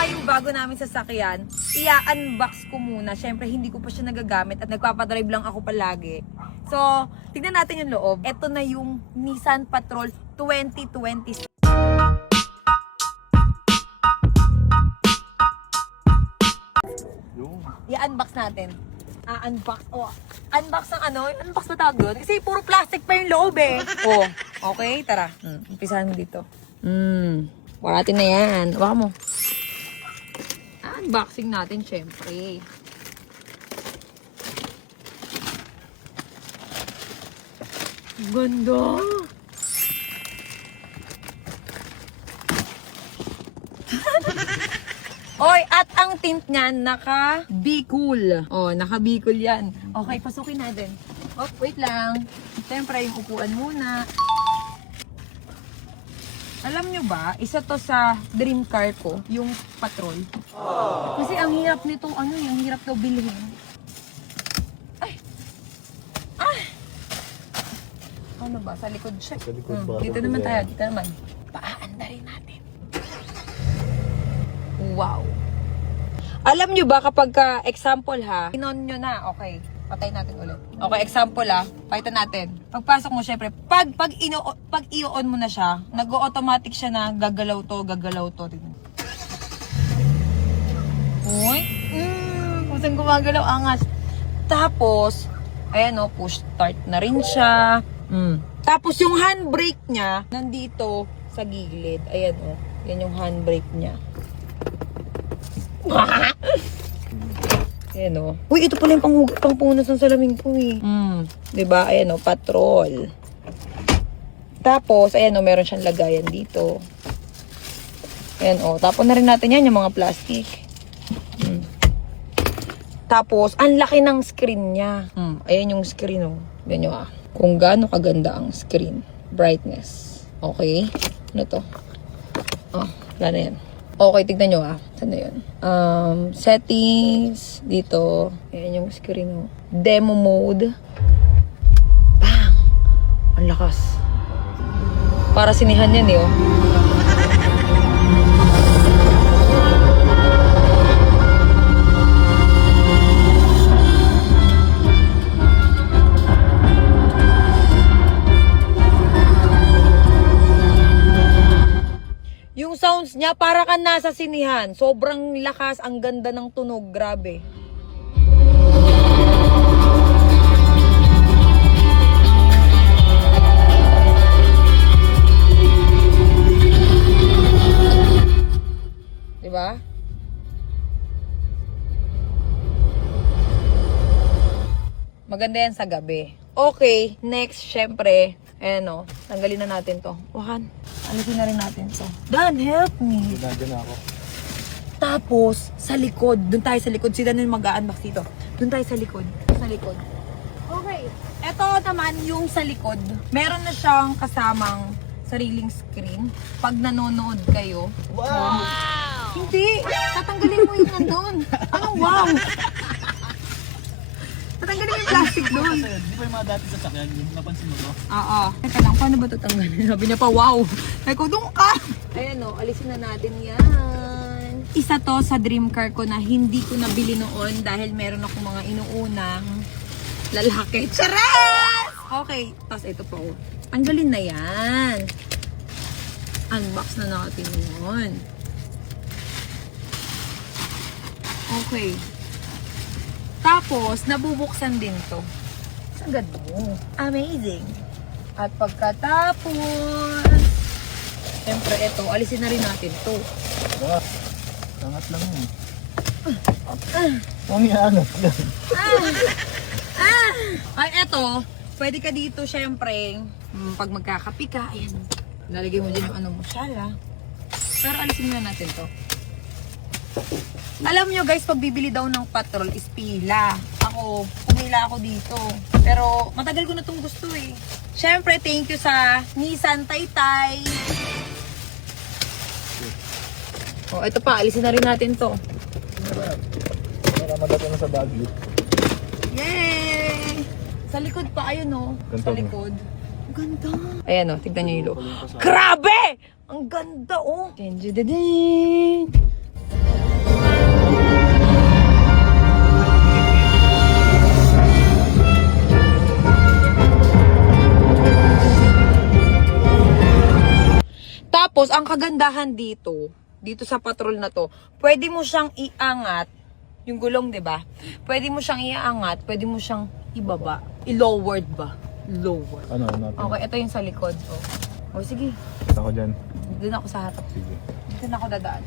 nga yung bago namin sasakyan, i-unbox ko muna. Siyempre, hindi ko pa siya nagagamit at nagpapadrive lang ako palagi. So, tignan natin yung loob. Ito na yung Nissan Patrol 2020. I-unbox natin. Unbox. Oh, unbox ng ano? Unbox na tawag doon? Kasi puro plastic pa yung loob eh. Oh, okay, tara. Umpisahan mo dito. Waratin na yan. Baka mo. Unboxing natin, syempre. Ganda! Oy, at ang tint niyan, naka-Bicol. Oh, naka-Bicol yan. Okay, pasukin natin. Oh, wait lang. Siyempre, yung upuan muna. Alam nyo ba, isa to sa dream car ko, yung Patrol. Kasi ang hirap nitong ano, yung hirap daw bilhin. Ay! Ah! Ano ba? Sa likod siya. Sa likod ba? Dito naman tayo, dito naman. Paanda rin natin. Wow! Alam nyo ba kapag example ha, inon nyo na, okay, patay natin ulit. Okay, example ha, pakita natin. Pagpasok mo syempre, pag i-on mo na siya, nag-automatic siya na gagalaw to. Uy, kung saan gumagalaw, angas. Tapos, ayan o, push start na rin siya. Tapos yung handbrake niya, nandito sa gilid. Ayan o, yan yung handbrake niya. Ayan o. Uy, ito pala yung pangpunas ng salamin ko eh. Diba? Ayan o, Patrol. Tapos, ayan o, meron siyang lagayan dito. Ayan o. Tapos na rin natin yan, yung mga plastic. Tapos, ang laki ng screen niya. Ayan yung screen o. Ganyan nyo ah. Kung gaano kaganda ang screen. Brightness. Okay? Ano to? Oh, wala na yan. Okay, tignan nyo ah. Saan na yun? Settings. Dito. Ayan yung screen mo. Demo mode. Bang! Ang lakas. Para sinihan yan eh oh. Yung sounds niya, para ka nasa sinihan. Sobrang lakas, ang ganda ng tunog. Grabe. Diba? Maganda yan sa gabi. Okay, next, syempre, ayan o, tanggalin na natin to. Wakan, alisin na rin natin to. Dan, help me. Nandiyan ako. Tapos, sa likod, dun tayo sa likod. Si Dan yung mag-unbox dito. Dun tayo sa likod. Sa likod. Okay, eto naman yung sa likod. Meron na siyang kasamang sariling screen. Pag nanonood kayo. Wow! Hindi! Tatanggalin mo yung nandun. Anong wow? Tatanggalin mo yung plastic doon. Di ba yung mga dati sa sakyan, yung napansin mo to? Oo. Teka lang, paano ba ito tanggalin? Sabi niya pa, wow! Ay ko, doon ka! Ayan o, alisin na natin yan. Isa to sa dream car ko na hindi ko nabili noon dahil meron ako mga inuunang lalaki. Charas! Okay, tapos ito pa o. Tanggalin na yan. Unbox na natin yun. Okay. Tapos, nabubuksan din to. Sagad mo. Amazing. At pagkatapos, siyempre ito, alisin na rin natin to. Wow! Angat lang yun. Angat lang. Ay, eto, pwede ka dito, siyempre, pag magkakapi ka, ayan, lalagay mo din yung ano mo, shala. Pero alisin na natin to. Alam nyo guys, pag bibili daw ng Patrol is pila. Ako, pumila ako dito. Pero matagal ko na itong gusto eh. Siyempre, thank you sa Nissan Taytay. Oh, ito pa, alisin na rin natin to. Para madata na sa Baguio. Yay! Sa likod pa, ayun oh. Ganda Sa mo. likod. Ang ganda. Ayan oh, tignan nyo yung look. Grabe! Ang ganda oh. Din. kagandahan dito sa patrol na to, pwede mo siyang iangat, yung gulong, di ba? Pwede mo siyang iangat, pwede mo siyang ibaba. I-lowered ba? Lower. Ano natin? Okay, ito yung sa likod. O sige. Kita ko dyan. Doon ako sa harap. Sige. Dito na ako dadaan.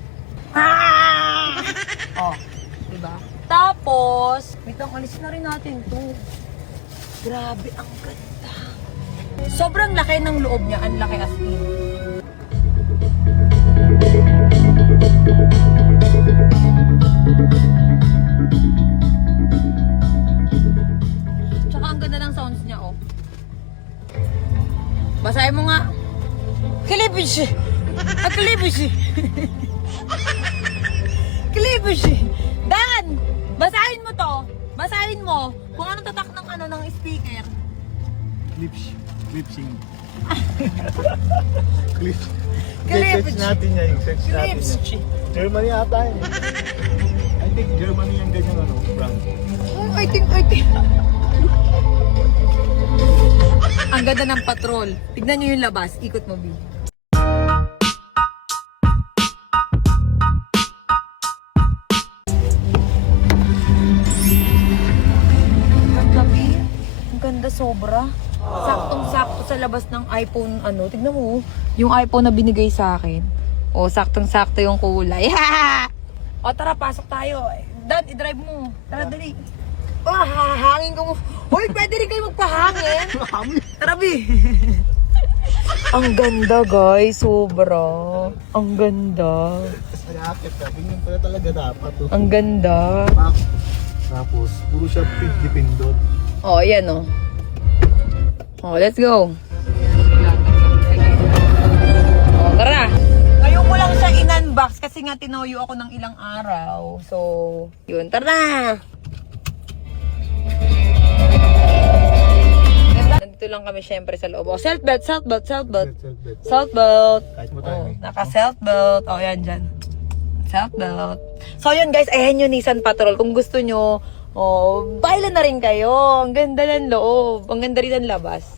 Oh, di ba? Tapos, wait lang, alis na rin natin to. Grabe, ang ganda. Sobrang laki ng loob niya, ang laki as in. Tsaka ang ganda ng sounds niya, oh. Basahin mo nga. Kilibish! Kilibish! Kilibish! Dan! Basahin mo to. Basahin mo kung anong tatak ng ng speaker. Clipsing. Clip. Clip. Search natin yan. Search natin yan. Germany ata yun. I think Germany yung ganyan brand. Oh, I think. Ang ganda ng patrol. Tignan nyo yung labas. Ikot mo, B. Ang ganda sobra. Saktong-sakto sa labas ng iPhone, tignan mo, yung iPhone na binigay sa akin. O, saktong-sakto yung kulay. O, tara, pasok tayo. Dad, i-drive mo. Tara, dali. Hahangin ko mo. Hoy, pwede rin kayo magpahangin. Tara, B. Ang ganda, guys. Sobra. Ang ganda. Kasi akit ka. Ganyan pala talaga dapat. Ang ganda. Tapos, puro siya pindot. O, ayan, o. Oh, let's go. Oh, tara. Ngayon ko lang siya in-unbox kasi nga tinoyo ako ng ilang araw. So, yun. Tara. Nandito lang kami syempre sa loob. Oh, seatbelt. Seatbelt. Kahit mo Oh, tayo. naka-seatbelt. Oh, yan dyan. Seatbelt. So, yun guys. Ayan yung Nissan Patrol. Kung gusto nyo, baila na rin kayo. Ang ganda ng loob. Ang ganda rin ng labas.